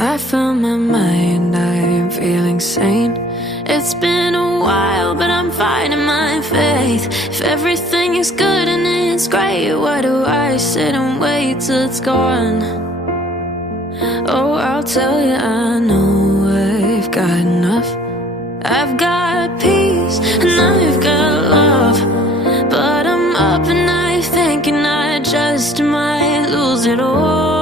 I found my mind, I am feeling sane. It's been a while, but I'm finding my faith. If everything is good and it's great, why do I sit and wait till it's gone? Oh, I'll tell you, I know I've got enough. I've got peace and I've got love, but I'm up at night thinking I just might lose it all.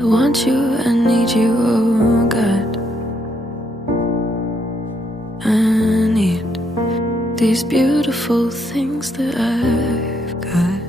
I want you, I need you, oh God. I need these beautiful things that I've got.